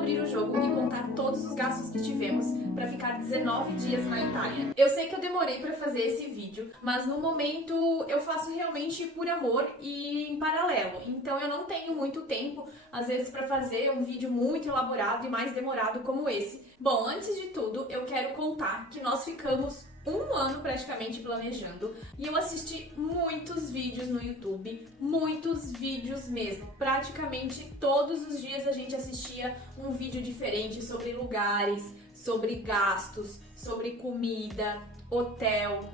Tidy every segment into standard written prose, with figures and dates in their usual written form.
abrir o jogo e contar todos os gastos que tivemos para ficar 19 dias na Itália. Eu sei que eu demorei para fazer esse vídeo, mas no momento eu faço realmente por amor e em paralelo. Então eu não tenho muito tempo, às vezes, para fazer um vídeo muito elaborado e mais demorado como esse. Bom, antes de tudo, eu quero contar que nós ficamos um ano praticamente planejando e eu assisti muitos vídeos no YouTube, muitos vídeos mesmo. Praticamente todos os dias a gente assistia um vídeo diferente sobre lugares, sobre gastos, sobre comida, hotel,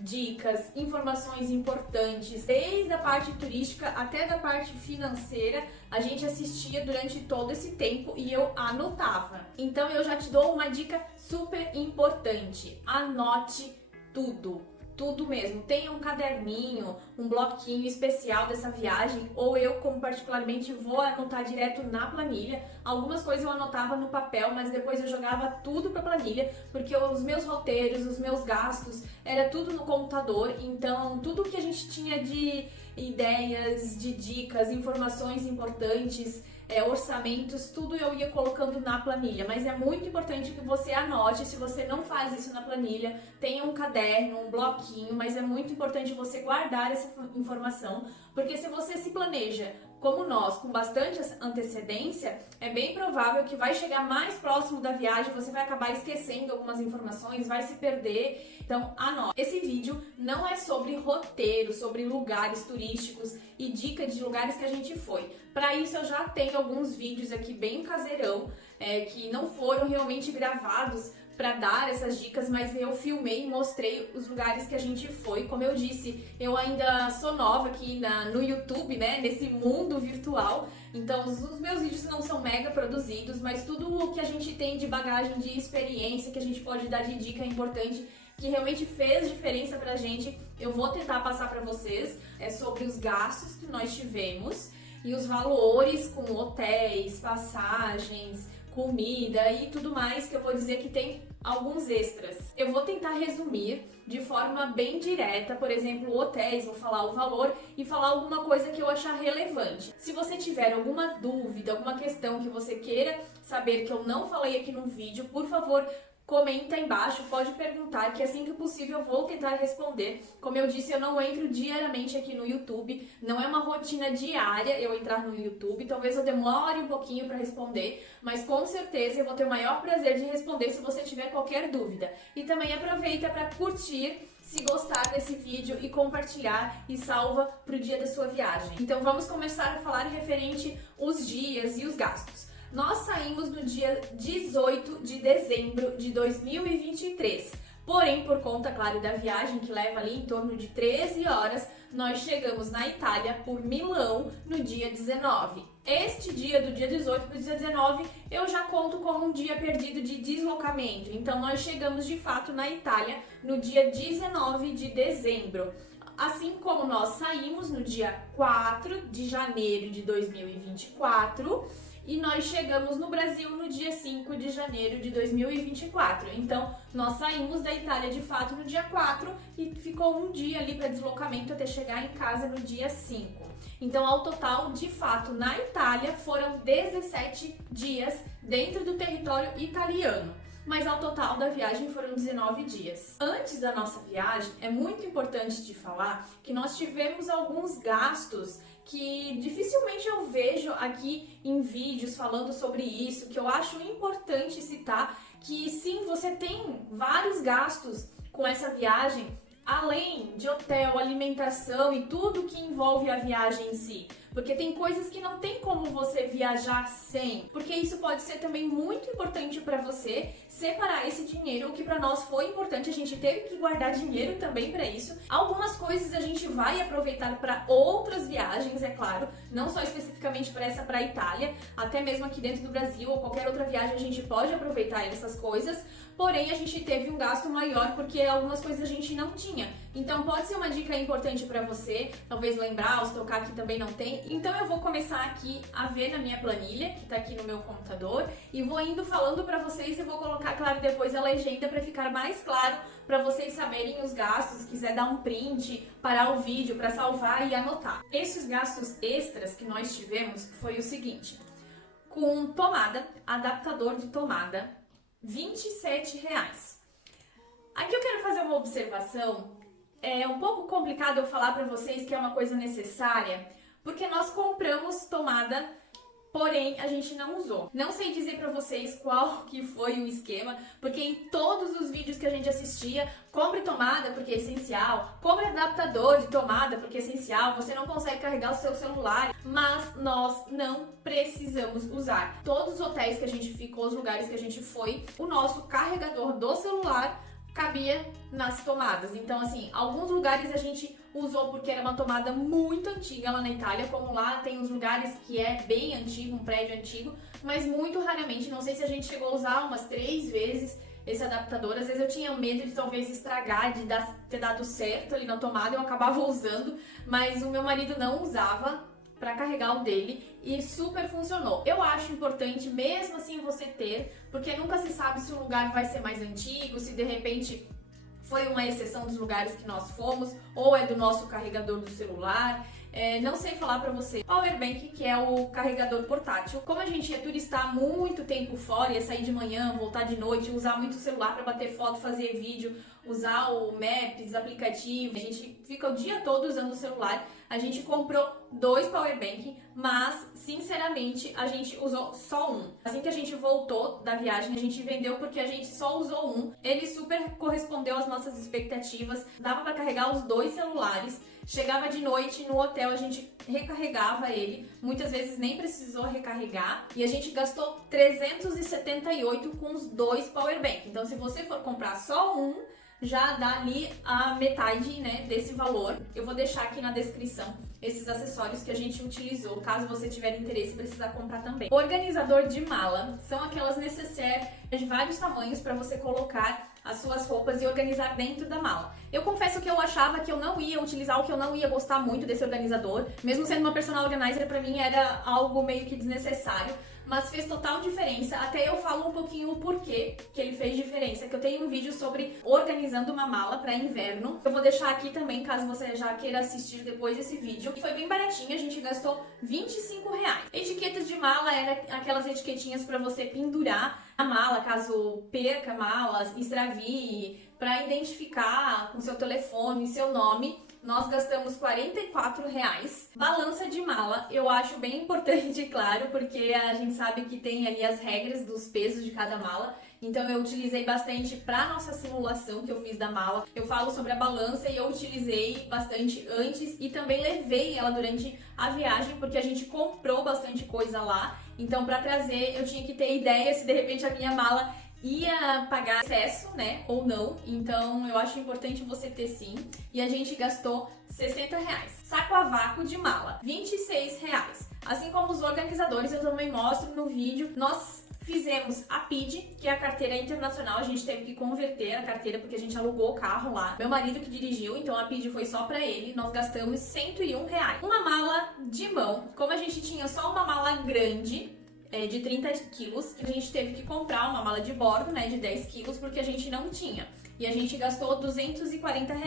dicas, informações importantes, desde a parte turística até da parte financeira, a gente assistia durante todo esse tempo e eu anotava. Então eu já te dou uma dica super importante: anote tudo. Tudo mesmo. Tenha um caderninho, um bloquinho especial dessa viagem, ou eu, como particularmente, vou anotar direto na planilha. Algumas coisas eu anotava no papel, mas depois eu jogava tudo pra planilha, porque os meus roteiros, os meus gastos, era tudo no computador. Então, tudo que a gente tinha de ideias, de dicas, informações importantes, orçamentos, tudo eu ia colocando na planilha, mas é muito importante que você anote. Se você não faz isso na planilha, tenha um caderno, um bloquinho, mas é muito importante você guardar essa informação, porque se você se planeja como nós, com bastante antecedência, é bem provável que vai chegar mais próximo da viagem, você vai acabar esquecendo algumas informações, vai se perder. Então, anote. Esse vídeo não é sobre roteiro, sobre lugares turísticos e dica de lugares que a gente foi. Para isso, eu já tenho alguns vídeos aqui bem caseirão, que não foram realmente gravados para dar essas dicas, mas eu filmei e mostrei os lugares que a gente foi. Como eu disse, eu ainda sou nova aqui no YouTube, né, nesse mundo virtual, então os meus vídeos não são mega produzidos, mas tudo o que a gente tem de bagagem, de experiência, que a gente pode dar de dica importante, que realmente fez diferença pra gente, eu vou tentar passar para vocês. É sobre os gastos que nós tivemos e os valores com hotéis, passagens, comida e tudo mais, que eu vou dizer que tem alguns extras. Eu vou tentar resumir de forma bem direta, por exemplo, hotéis, vou falar o valor e falar alguma coisa que eu achar relevante. Se você tiver alguma dúvida, alguma questão que você queira saber que eu não falei aqui no vídeo, por favor, comenta aí embaixo, pode perguntar, que assim que possível eu vou tentar responder. Como eu disse, eu não entro diariamente aqui no YouTube, não é uma rotina diária eu entrar no YouTube, talvez eu demore um pouquinho para responder, mas com certeza eu vou ter o maior prazer de responder se você tiver qualquer dúvida. E também aproveita para curtir, se gostar desse vídeo, e compartilhar e salva para o dia da sua viagem. Então vamos começar a falar referente os dias e os gastos. Nós saímos no dia 18 de dezembro de 2023, porém, por conta, claro, da viagem, que leva ali em torno de 13 horas, nós chegamos na Itália, por Milão, no dia 19. Este dia, do dia 18 para o dia 19, eu já conto como um dia perdido de deslocamento, então nós chegamos de fato na Itália no dia 19 de dezembro. Assim como nós saímos no dia 4 de janeiro de 2024, e nós chegamos no Brasil no dia 5 de janeiro de 2024. Então, nós saímos da Itália de fato no dia 4 e ficou um dia ali para deslocamento até chegar em casa no dia 5. Então, ao total, de fato, na Itália foram 17 dias dentro do território italiano. Mas ao total da viagem foram 19 dias. Antes da nossa viagem, é muito importante te falar que nós tivemos alguns gastos que dificilmente eu vejo aqui em vídeos falando sobre isso, que eu acho importante citar, que sim, você tem vários gastos com essa viagem, além de hotel, alimentação e tudo que envolve a viagem em si. Porque tem coisas que não tem como você viajar sem, porque isso pode ser também muito importante para você separar esse dinheiro, o que para nós foi importante, a gente teve que guardar dinheiro também para isso. Algumas coisas a gente vai aproveitar para outras viagens, é claro, não só especificamente para essa, para a Itália, até mesmo aqui dentro do Brasil ou qualquer outra viagem a gente pode aproveitar essas coisas, porém a gente teve um gasto maior porque algumas coisas a gente não tinha. Então pode ser uma dica importante para você, talvez lembrar, ou se tocar que também não tem. Então eu vou começar aqui a ver na minha planilha, que tá aqui no meu computador, e vou indo falando para vocês. Eu vou colocar, claro, depois a legenda para ficar mais claro, para vocês saberem os gastos. Se quiser dar um print, parar o vídeo para salvar e anotar. Esses gastos extras que nós tivemos foi o seguinte: com tomada, adaptador de tomada, R$27. Aqui eu quero fazer uma observação. É um pouco complicado eu falar para vocês que é uma coisa necessária, porque nós compramos tomada, porém a gente não usou. Não sei dizer pra vocês qual que foi o esquema, porque em todos os vídeos que a gente assistia, compre tomada porque é essencial, compre adaptador de tomada porque é essencial, você não consegue carregar o seu celular, mas nós não precisamos usar. Todos os hotéis que a gente ficou, os lugares que a gente foi, o nosso carregador do celular cabia nas tomadas. Então, assim, alguns lugares a gente usou porque era uma tomada muito antiga lá na Itália, como lá tem uns lugares que é bem antigo, um prédio antigo, mas muito raramente, não sei se a gente chegou a usar umas 3 vezes esse adaptador. Às vezes eu tinha medo de talvez estragar, de ter dado certo ali na tomada, eu acabava usando, mas o meu marido não usava para carregar o dele e super funcionou. Eu acho importante mesmo assim você ter, porque nunca se sabe se o lugar vai ser mais antigo, se de repente foi uma exceção dos lugares que nós fomos, ou é do nosso carregador do celular. Não sei falar pra você. Powerbank, que é o carregador portátil. Como a gente ia turistar muito tempo fora, ia sair de manhã, voltar de noite, usar muito o celular pra bater foto, fazer vídeo, usar o Maps, aplicativo, a gente fica o dia todo usando o celular. A gente comprou 2 Powerbank, mas sinceramente a gente usou só um. Assim que a gente voltou da viagem, a gente vendeu porque a gente só usou um. Ele super correspondeu às nossas expectativas, dava pra carregar os 2 celulares. Chegava de noite no hotel, a gente recarregava ele, muitas vezes nem precisou recarregar, e a gente gastou 378 com os 2 Powerbank. Então, se você for comprar só um, já dá ali a metade, né, desse valor. Eu vou deixar aqui na descrição esses acessórios que a gente utilizou, caso você tiver interesse e precisar comprar também. Organizador de mala são aquelas necessaires de vários tamanhos para você colocar as suas roupas e organizar dentro da mala. Eu confesso que eu achava que eu não ia utilizar, ou que eu não ia gostar muito desse organizador, mesmo sendo uma personal organizer, pra mim era algo meio que desnecessário, mas fez total diferença. Até eu falo um pouquinho o porquê que ele fez diferença, que eu tenho um vídeo sobre organizando uma mala para inverno. Eu vou deixar aqui também, caso você já queira assistir depois desse vídeo. Foi bem baratinho, a gente gastou R$25. Etiquetas de mala era aquelas etiquetinhas para você pendurar a mala, caso perca malas, extravie, para identificar com seu telefone, seu nome. Nós gastamos R$44. Balança de mala, eu acho bem importante, claro, porque a gente sabe que tem ali as regras dos pesos de cada mala. Então eu utilizei bastante para nossa simulação que eu fiz da mala. Eu falo sobre a balança e eu utilizei bastante antes e também levei ela durante a viagem, porque a gente comprou bastante coisa lá. Então para trazer eu tinha que ter ideia se de repente a minha mala ia pagar excesso, né, ou não. Então eu acho importante você ter sim. E a gente gastou R$60. Saco a vácuo de mala, R$26. Assim como os organizadores, eu também mostro no vídeo. Nós fizemos a PID, que é a carteira internacional. A gente teve que converter a carteira porque a gente alugou o carro lá. Meu marido que dirigiu, então a PID foi só pra ele. Nós gastamos R$101. Uma mala de mão, como a gente tinha só uma mala grande, de 30 quilos, a gente teve que comprar uma mala de bordo, né, de 10 quilos, porque a gente não tinha. E a gente gastou R$240.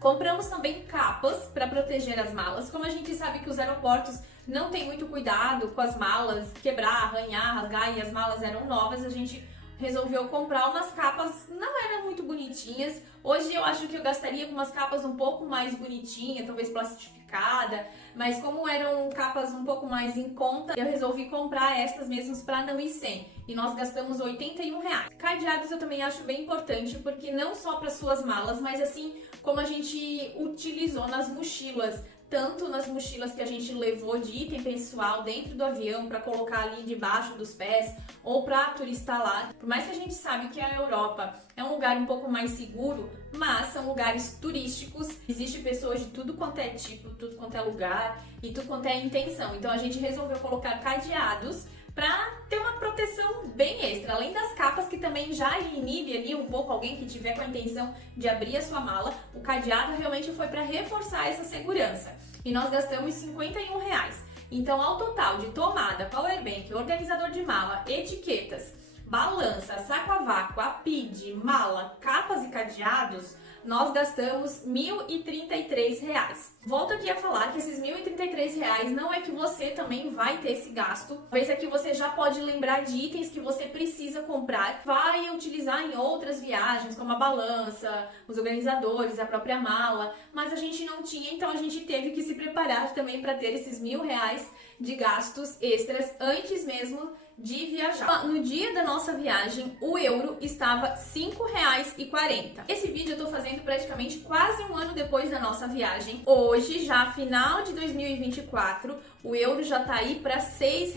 Compramos também capas para proteger as malas. Como a gente sabe que os aeroportos não tem muito cuidado com as malas, quebrar, arranhar, rasgar, e as malas eram novas, a gente resolveu comprar umas capas, não eram muito bonitinhas. Hoje eu acho que eu gastaria com umas capas um pouco mais bonitinhas, talvez plastificada, mas como eram capas um pouco mais em conta, eu resolvi comprar estas mesmas para não ir sem. E nós gastamos R$81. Cadeados eu também acho bem importante, porque não só para suas malas, mas assim como a gente utilizou nas mochilas, tanto nas mochilas que a gente levou de item pessoal dentro do avião para colocar ali debaixo dos pés ou para turistar lá. Por mais que a gente sabe que a Europa é um lugar um pouco mais seguro, mas são lugares turísticos, existe pessoas de tudo quanto é tipo, tudo quanto é lugar e tudo quanto é intenção. Então a gente resolveu colocar cadeados para ter uma proteção bem extra, além das capas que também já inibe ali um pouco alguém que tiver com a intenção de abrir a sua mala. O cadeado realmente foi para reforçar essa segurança e nós gastamos R$51. Então, ao total de tomada, powerbank, organizador de mala, etiquetas, balança, saco a vácuo, a PID, mala, capas e cadeados, nós gastamos R$ 1.033. Volto aqui a falar que esses R$ 1.033 não é que você também vai ter esse gasto. Talvez aqui você já pode lembrar de itens que você precisa comprar, vai utilizar em outras viagens, como a balança, os organizadores, a própria mala, mas a gente não tinha, então a gente teve que se preparar também para ter esses R$ 1.000 de gastos extras antes mesmo de viajar. No dia da nossa viagem, o euro estava R$ 5,40. Esse vídeo eu tô fazendo praticamente quase um ano depois da nossa viagem. Hoje, já final de 2024, o euro já tá aí para R$ 6.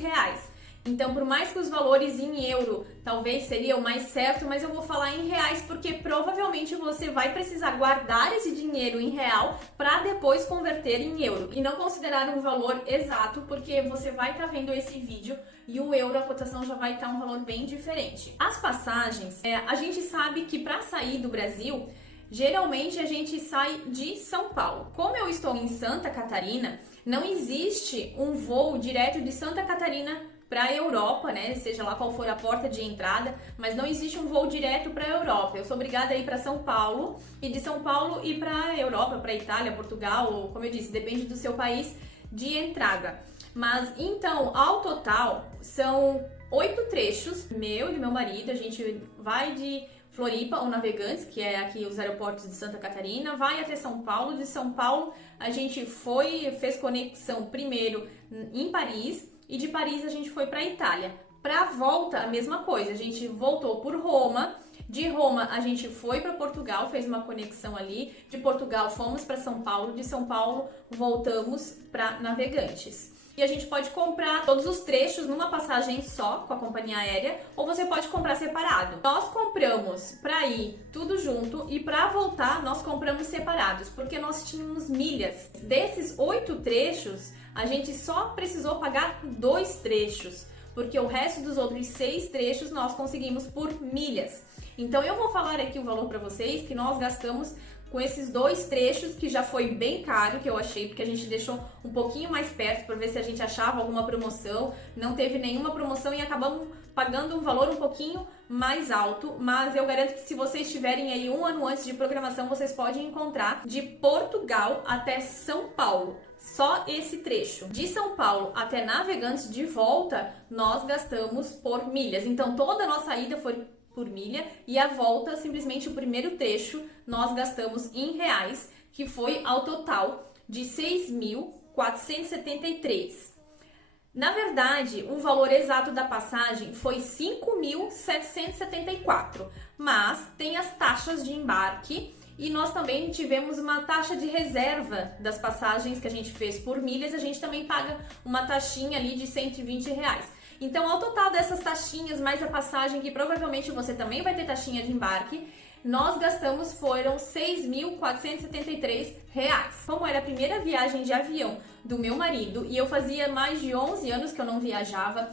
Então, por mais que os valores em euro talvez seriam mais certo, mas eu vou falar em reais porque provavelmente você vai precisar guardar esse dinheiro em real para depois converter em euro e não considerar um valor exato, porque você vai estar vendo esse vídeo e o euro, a cotação já vai estar um valor bem diferente. As passagens, a gente sabe que para sair do Brasil, geralmente a gente sai de São Paulo. Como eu estou em Santa Catarina, não existe um voo direto de Santa Catarina para a Europa, né? Seja lá qual for a porta de entrada, mas não existe um voo direto para a Europa. Eu sou obrigada a ir para São Paulo e de São Paulo ir para a Europa, para a Itália, Portugal, ou como eu disse, depende do seu país de entrada. Mas então, ao total, são 8 trechos, meu e do meu marido. A gente vai de Floripa ou Navegantes, que é aqui os aeroportos de Santa Catarina, vai até São Paulo. De São Paulo, a gente fez conexão primeiro em Paris, e de Paris a gente foi para a Itália. Para a volta, a mesma coisa, a gente voltou por Roma, de Roma a gente foi para Portugal, fez uma conexão ali, de Portugal fomos para São Paulo, de São Paulo voltamos para Navegantes. E a gente pode comprar todos os trechos numa passagem só com a companhia aérea, ou você pode comprar separado. Nós compramos para ir tudo junto e para voltar nós compramos separados, porque nós tínhamos milhas. Desses 8 trechos, a gente só precisou pagar 2 trechos, porque o resto dos outros 6 trechos nós conseguimos por milhas. Então eu vou falar aqui o valor para vocês que nós gastamos com esses 2 trechos, que já foi bem caro, que eu achei, porque a gente deixou um pouquinho mais perto para ver se a gente achava alguma promoção. Não teve nenhuma promoção e acabamos pagando um valor um pouquinho mais alto, mas eu garanto que se vocês tiverem aí um ano antes de programação, vocês podem encontrar de Portugal até São Paulo. Só esse trecho. De São Paulo até Navegantes de volta, nós gastamos por milhas. Então toda a nossa ida foi por milha e a volta, simplesmente o primeiro trecho, nós gastamos em reais, que foi ao total de 6.473. Na verdade, o valor exato da passagem foi 5.774, mas tem as taxas de embarque e nós também tivemos uma taxa de reserva das passagens que a gente fez por milhas, a gente também paga uma taxinha ali de R$120. Então, ao total dessas taxinhas, mais a passagem, que provavelmente você também vai ter taxinha de embarque, nós gastamos foram R$6.473. Como era a primeira viagem de avião do meu marido e eu fazia mais de 11 anos que eu não viajava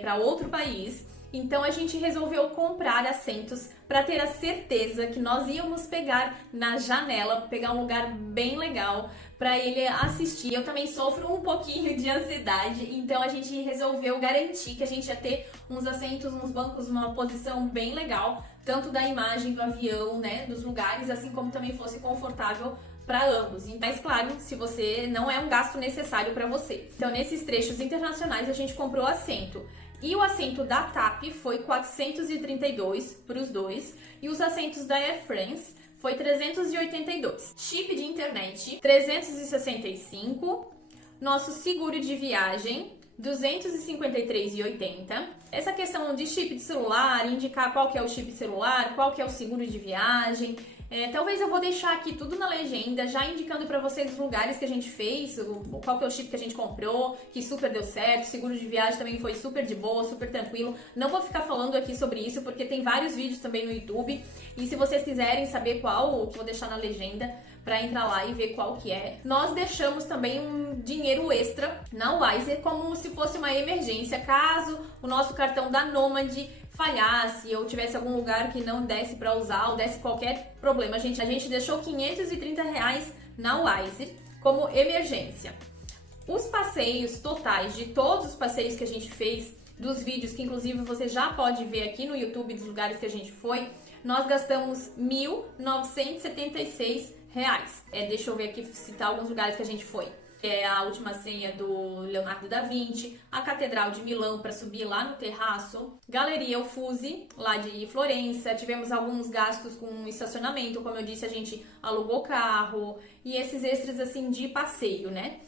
para outro país, então a gente resolveu comprar assentos para ter a certeza que nós íamos pegar na janela, pegar um lugar bem legal para ele assistir. Eu também sofro um pouquinho de ansiedade, então a gente resolveu garantir que a gente ia ter uns assentos, uns bancos, uma posição bem legal, tanto da imagem do avião, né, dos lugares, assim como também fosse confortável para ambos. Mas claro, se você não é um gasto necessário para você. Então, nesses trechos internacionais a gente comprou assento. E o assento da TAP foi 432 para os dois, e os assentos da Air France foi 382. Chip de internet 365. Nosso seguro de viagem 253,80. Essa questão de chip de celular, indicar qual que é o chip celular, qual que é o seguro de viagem. Talvez eu vou deixar aqui tudo na legenda, já indicando para vocês os lugares que a gente fez, qual que é o chip que a gente comprou, que super deu certo, seguro de viagem também foi super de boa, super tranquilo. Não vou ficar falando aqui sobre isso, porque tem vários vídeos também no YouTube, e se vocês quiserem saber qual, vou deixar na legenda para entrar lá e ver qual que é. Nós deixamos também um dinheiro extra na Wise, como se fosse uma emergência, caso o nosso cartão da Nomad falhasse ou tivesse algum lugar que não desse para usar ou desse qualquer problema. A gente deixou R$530 na Wise como emergência. Os passeios totais de todos os passeios que a gente fez, dos vídeos que inclusive você já pode ver aqui no YouTube dos lugares que a gente foi, nós gastamos R$ 1.976. Deixa eu ver aqui, citar alguns lugares que a gente foi. A Última Ceia do Leonardo da Vinci, a Catedral de Milão para subir lá no terraço, Galeria Uffizi, lá de Florença. Tivemos alguns gastos com estacionamento, como eu disse, a gente alugou carro e esses extras assim de passeio, né?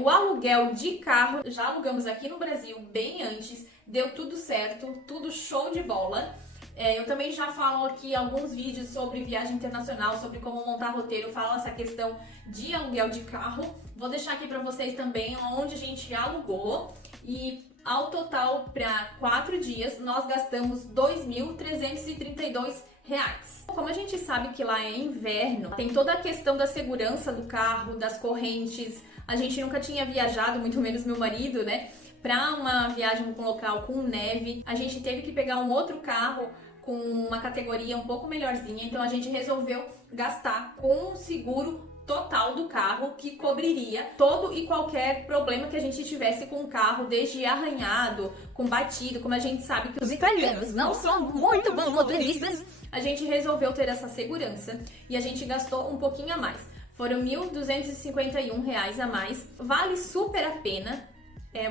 O aluguel de carro, já alugamos aqui no Brasil bem antes, deu tudo certo, tudo show de bola. Eu também já falo aqui alguns vídeos sobre viagem internacional, sobre como montar roteiro, falo essa questão de aluguel de carro. Vou deixar aqui pra vocês também onde a gente alugou e ao total para 4 dias nós gastamos R$ 2.332. Como a gente sabe que lá é inverno, tem toda a questão da segurança do carro, das correntes. A gente nunca tinha viajado, muito menos meu marido, né? Para uma viagem com um local com neve, a gente teve que pegar um outro carro com uma categoria um pouco melhorzinha, então a gente resolveu gastar com um seguro total do carro que cobriria todo e qualquer problema que a gente tivesse com o carro, desde arranhado, com batido, como a gente sabe que os italianos não são muito bons motoristas. A gente resolveu ter essa segurança e a gente gastou um pouquinho a mais. Foram R$ 1.251 a mais. Vale super a pena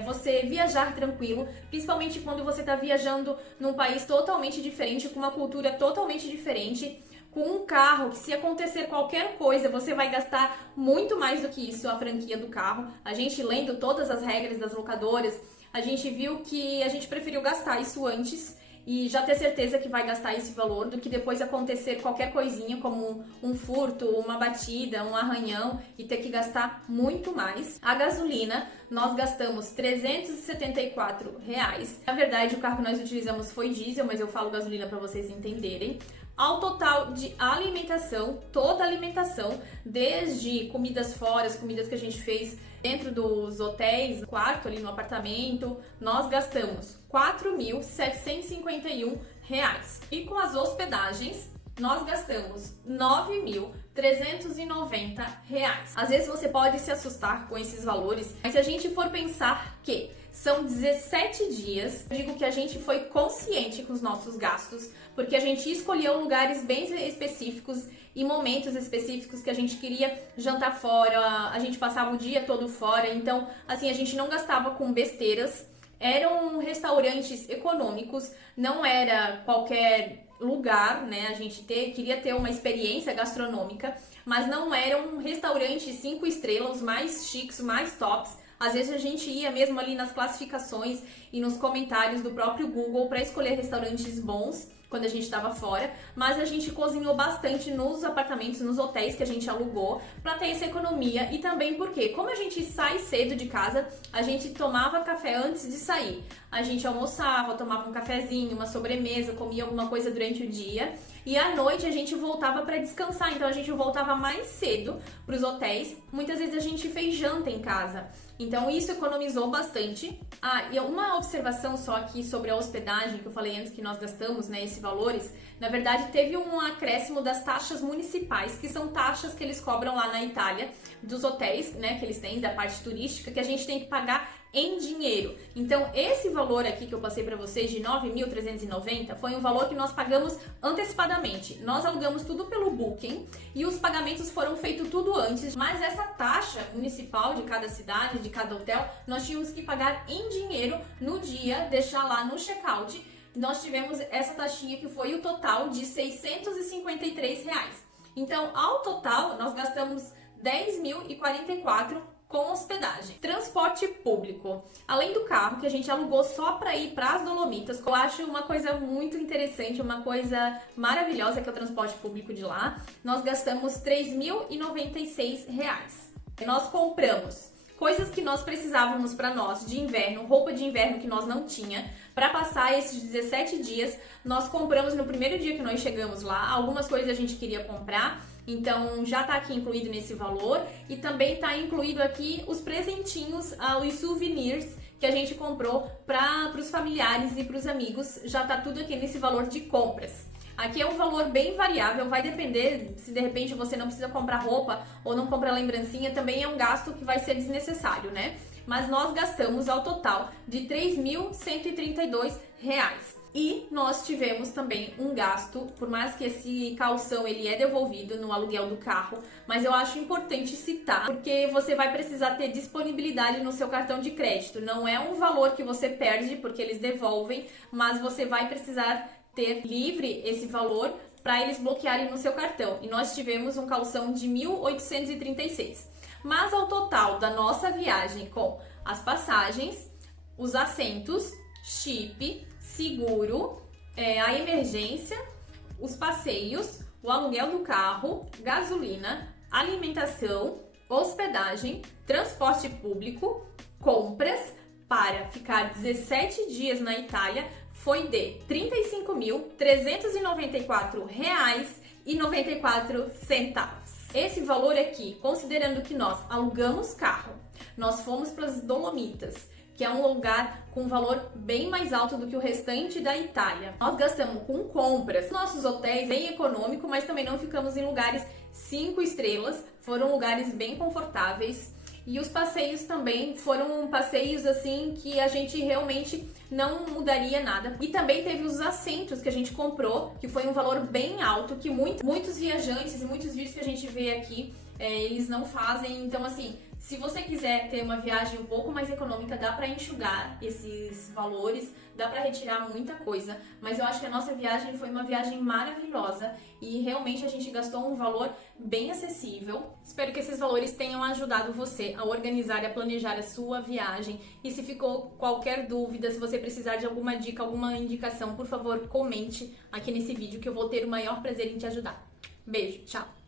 você viajar tranquilo, principalmente quando você está viajando num país totalmente diferente, com uma cultura totalmente diferente, com um carro que, se acontecer qualquer coisa, você vai gastar muito mais do que isso, a franquia do carro. A gente, lendo todas as regras das locadoras, a gente viu que a gente preferiu gastar isso antes e já ter certeza que vai gastar esse valor do que depois acontecer qualquer coisinha como um furto, uma batida, um arranhão e ter que gastar muito mais. A gasolina, nós gastamos R$ 374. Na verdade, o carro que nós utilizamos foi diesel, mas eu falo gasolina para vocês entenderem. Ao total de alimentação, toda a alimentação, desde comidas fora, as comidas que a gente fez dentro dos hotéis, no quarto ali no apartamento, nós gastamos R$ 4.751. E com as hospedagens, nós gastamos R$ 9.390. Às vezes você pode se assustar com esses valores, mas se a gente for pensar que são 17 dias, eu digo que a gente foi consciente com os nossos gastos, porque a gente escolheu lugares bem específicos e momentos específicos que a gente queria jantar fora, a gente passava o dia todo fora, então assim, a gente não gastava com besteiras, eram restaurantes econômicos, não era qualquer lugar, né? A gente queria ter uma experiência gastronômica, mas não eram restaurantes 5 estrelas, os mais chiques, mais tops. Às vezes a gente ia mesmo ali nas classificações e nos comentários do próprio Google para escolher restaurantes bons quando a gente estava fora, mas a gente cozinhou bastante nos apartamentos, nos hotéis que a gente alugou para ter essa economia. E também porque, como a gente sai cedo de casa, a gente tomava café antes de sair. A gente almoçava, tomava um cafezinho, uma sobremesa, comia alguma coisa durante o dia e à noite a gente voltava para descansar. Então a gente voltava mais cedo para os hotéis. Muitas vezes a gente fez janta em casa. Então isso economizou bastante. E uma observação só aqui sobre a hospedagem, que eu falei antes que nós gastamos, né, esses valores. Na verdade, teve um acréscimo das taxas municipais, que são taxas que eles cobram lá na Itália, dos hotéis, né, que eles têm, da parte turística, que a gente tem que pagar em dinheiro. Então, esse valor aqui que eu passei para vocês de R$ 9.390 foi um valor que nós pagamos antecipadamente. Nós alugamos tudo pelo Booking e os pagamentos foram feitos tudo antes, mas essa taxa municipal de cada cidade, de cada hotel, nós tínhamos que pagar em dinheiro no dia, deixar lá no check-out. Nós tivemos essa taxinha que foi o total de R$ 653. Então, ao total, nós gastamos R$ 10.044 com hospedagem. Transporte público. Além do carro que a gente alugou só para ir para as Dolomitas, eu acho uma coisa muito interessante, uma coisa maravilhosa que é o transporte público de lá, nós gastamos R$ 3.096. Nós compramos coisas que nós precisávamos para nós de inverno, roupa de inverno que nós não tinha, para passar esses 17 dias. Nós compramos no primeiro dia que nós chegamos lá, algumas coisas a gente queria comprar, então já tá aqui incluído nesse valor e também tá incluído aqui os presentinhos, os souvenirs que a gente comprou para os familiares e para os amigos, já tá tudo aqui nesse valor de compras. Aqui é um valor bem variável, vai depender se de repente você não precisa comprar roupa ou não comprar lembrancinha, também é um gasto que vai ser desnecessário, né? Mas nós gastamos ao total de R$ 3.132. E nós tivemos também um gasto, por mais que esse calção ele é devolvido no aluguel do carro, mas eu acho importante citar, porque você vai precisar ter disponibilidade no seu cartão de crédito. Não é um valor que você perde porque eles devolvem, mas você vai precisar ter livre esse valor para eles bloquearem no seu cartão. E nós tivemos um calção de 1.836. Mas ao total da nossa viagem com as passagens, os assentos, chip, seguro, a emergência, os passeios, o aluguel do carro, gasolina, alimentação, hospedagem, transporte público, compras para ficar 17 dias na Itália foi de R$ 35.394,94. Esse valor aqui, considerando que nós alugamos carro, nós fomos para as Dolomitas, que é um lugar com valor bem mais alto do que o restante da Itália. Nós gastamos com compras, nossos hotéis bem econômico, mas também não ficamos em lugares 5 estrelas, foram lugares bem confortáveis. E os passeios também foram passeios assim que a gente realmente não mudaria nada. E também teve os assentos que a gente comprou, que foi um valor bem alto, que muitos viajantes e muitos vídeos que a gente vê aqui, eles não fazem. Então assim, se você quiser ter uma viagem um pouco mais econômica, dá para enxugar esses valores, dá para retirar muita coisa, mas eu acho que a nossa viagem foi uma viagem maravilhosa e realmente a gente gastou um valor bem acessível. Espero que esses valores tenham ajudado você a organizar e a planejar a sua viagem. E se ficou qualquer dúvida, se você precisar de alguma dica, alguma indicação, por favor, comente aqui nesse vídeo que eu vou ter o maior prazer em te ajudar. Beijo, tchau!